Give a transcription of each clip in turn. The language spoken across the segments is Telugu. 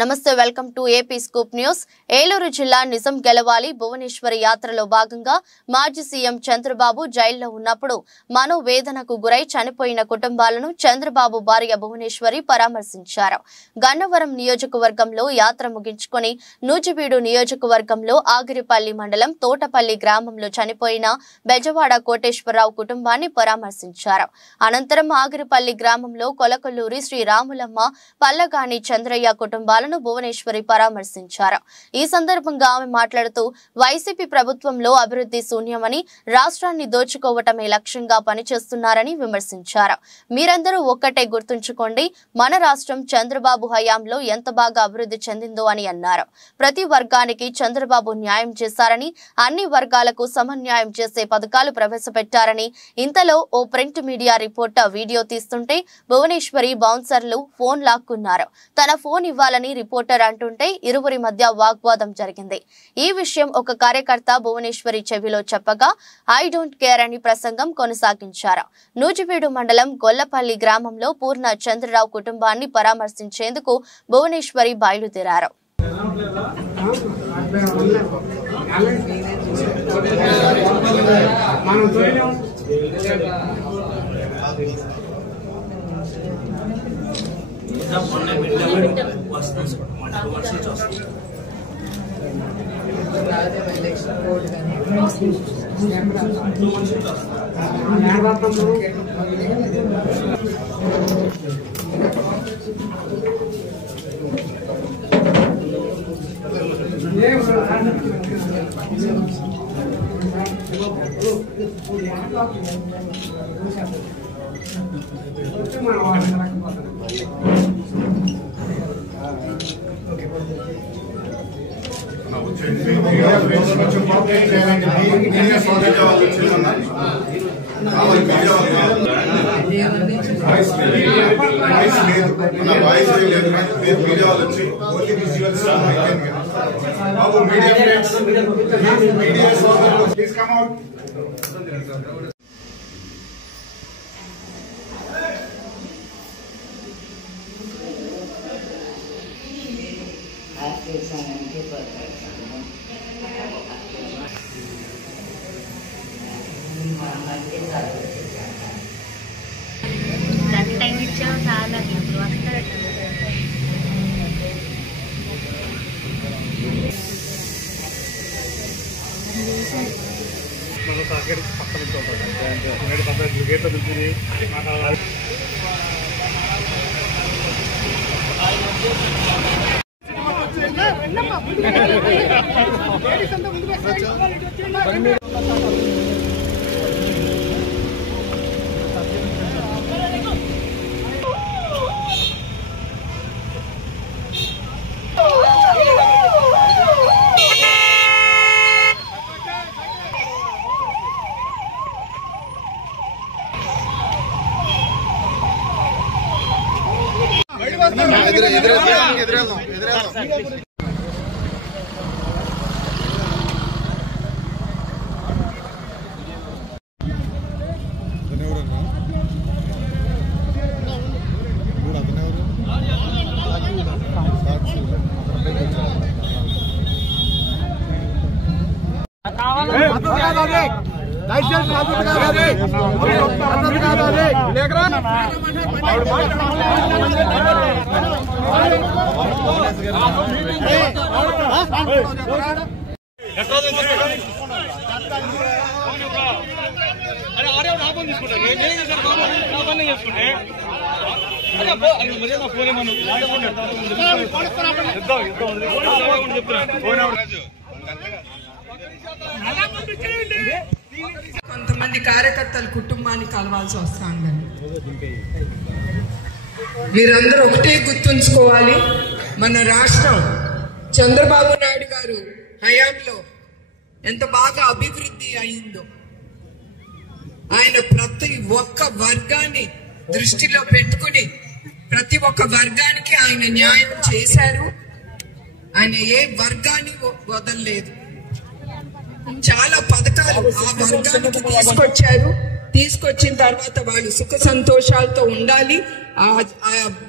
నమస్తే welcome to AP scoop news. Eluru జిల్లా నిజం గెలవాలి భువనేశ్వరి యాత్రలో భాగంగా మాజీ సీఎం చంద్రబాబు జైల్లో ఉన్నప్పుడు మనోవేదనకు గురై చనిపోయిన కుటుంబాలను చంద్రబాబు భార్య భువనేశ్వరి పరామర్శించారు. గన్నవరం నియోజకవర్గంలో యాత్ర ముగించుకొని నూజివీడు నియోజకవర్గంలో ఆగిరిపల్లి మండలం తోటపల్లి గ్రామంలో చనిపోయిన బెజవాడ కోటేశ్వరరావు కుటుంబాన్ని పరామర్శించారు. అనంతరం ఆగిరిపల్లి గ్రామంలో కొలకొల్లూరి శ్రీరాములమ్మ, పల్లగాని చంద్రయ్య కుటుంబాలను భువనేశ్వరి పరామర్శించారు. ఈ సందర్భంగా ఆమె మాట్లాడుతూ వైసీపీ ప్రభుత్వంలో అభివృద్ధి శూన్యమని, రాష్ట్రాన్ని దోచుకోవటమే లక్ష్యంగా పనిచేస్తున్నారని విమర్శించారు. మీరందరూ ఒక్కటే గుర్తుంచుకోండి, మన రాష్ట్రం చంద్రబాబు హయాంలో ఎంత బాగా అభివృద్ధి చెందిందో అని అన్నారు. ప్రతి వర్గానికి చంద్రబాబు న్యాయం చేశారని, అన్ని వర్గాలకు సమన్యాయం చేసే పథకాలు ప్రవేశపెట్టారని, ఇంతలో ఓ ప్రింట్ మీడియా రిపోర్టర్ వీడియో తీస్తుంటే భువనేశ్వరి బౌన్సర్లు ఫోన్ లాక్కున్నారు. తన ఫోన్ ఇవ్వాలని రిపోర్టర్ అంటుంటే ఇరువురి మధ్య వాగ్వాదం జరిగింది. ఈ విషయం ఒక కార్యకర్త భువనేశ్వరి చెవిలో చెప్పగా ఐ డోంట్ కేర్ అని ప్రసంగం కొనసాగించారు. నూజివీడు మండలం గొల్లపల్లి గ్రామంలో పూర్ణ చంద్రరావు కుటుంబాన్ని పరామర్శించేందుకు భువనేశ్వరి బయలుదేరారు. కొంతమంది కార్యకర్తల కుటుంబాన్ని కలవాల్సి వస్తుందని మీరందరూ ఒకటే గుర్తుంచుకోవాలి, మన రాష్ట్రం చంద్రబాబు నాయుడు గారు హయాంలో ఎంత బాగా అభివృద్ధి అయిందో. ఆయన ప్రతి ఒక్క వర్గాన్ని దృష్టిలో పెట్టుకుని ప్రతి ఒక్క వర్గానికి ఆయన న్యాయం చేశారు. ఆయన ఏ వర్గాన్ని వదలలేదు. చాలా పథకాలు ఆ వర్గానికి తీసుకొచ్చారు. తీసుకొచ్చిన తర్వాత వాళ్ళు సుఖ సంతోషాలతో ఉండాలి. ఆ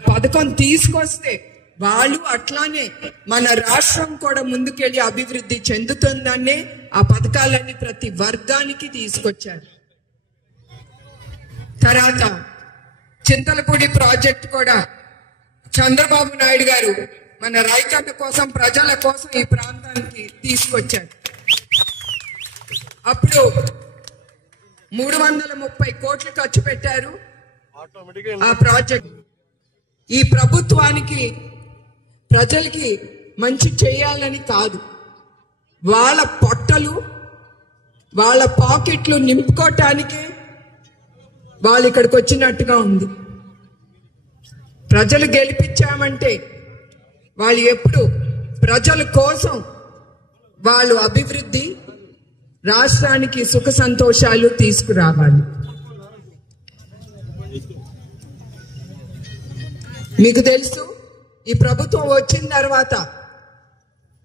పథకం తీసుకొస్తే వాళ్ళు అట్లానే మన రాష్ట్రం కూడా ముందుకెళ్ళి అభివృద్ధి చెందుతుందనే ఆ పథకాలన్నీ ప్రతి వర్గానికి తీసుకొచ్చారు. తర్వాత చింతలపూడి ప్రాజెక్ట్ కూడా చంద్రబాబు నాయుడు గారు మన రైతన్న కోసం, ప్రజల కోసం ఈ ప్రాంతానికి తీసుకొచ్చారు. అప్పుడు 330 కోట్లు ఖర్చు పెట్టారు ఆ ప్రాజెక్ట్. ఈ ప్రభుత్వానికి ప్రజలకి మంచి చేయాలని కాదు, వాళ్ళ పొట్టలు వాళ్ళ పాకెట్లు నింపుకోవటానికే వాళ్ళు ఇక్కడికి వచ్చినట్టుగా ఉంది. ప్రజలు గెలిపించామంటే వాళ్ళు ఎప్పుడు ప్రజల కోసం, వాళ్ళు అభివృద్ధి, రాష్ట్రానికి సుఖ సంతోషాలు తీసుకురావాలి. మీకు తెలుసు, ఈ ప్రభుత్వం వచ్చిన తర్వాత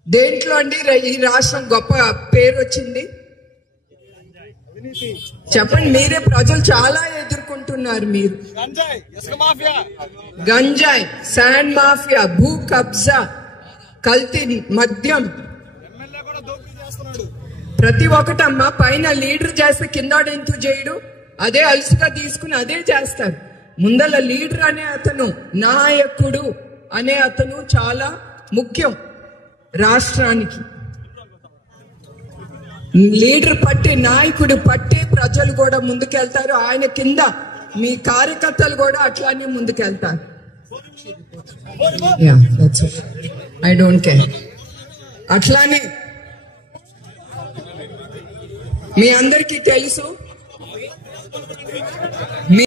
దేంట్లో అండి ఈ రాష్ట్రం గొప్ప పేరు వచ్చింది? చెప్పండి మీరే. ప్రజలు చాలా ఎదుర్కొంటున్నారు. మీరు గంజాయి, శాండ్ మాఫియా, భూ కబ్జా, కల్తీ మద్యం, ప్రతి ఒక్కటమ్మా. పైన లీడర్ చేస్తే కిందాడు ఎందుకు చేయడు? అదే అలసిగా తీసుకుని అదే చేస్తారు. ముందల లీడర్ అనే అతను, నాయకుడు అనే అతను చాలా ముఖ్యం రాష్ట్రానికి. లీడర్ పట్టే, నాయకుడు పట్టే ప్రజలు కూడా ముందుకెళ్తారు. ఆయన కింద మీ కార్యకర్తలు కూడా అట్లానే ముందుకెళ్తారు. I don't care. అట్లానే మీ అందరికీ తెలుసు,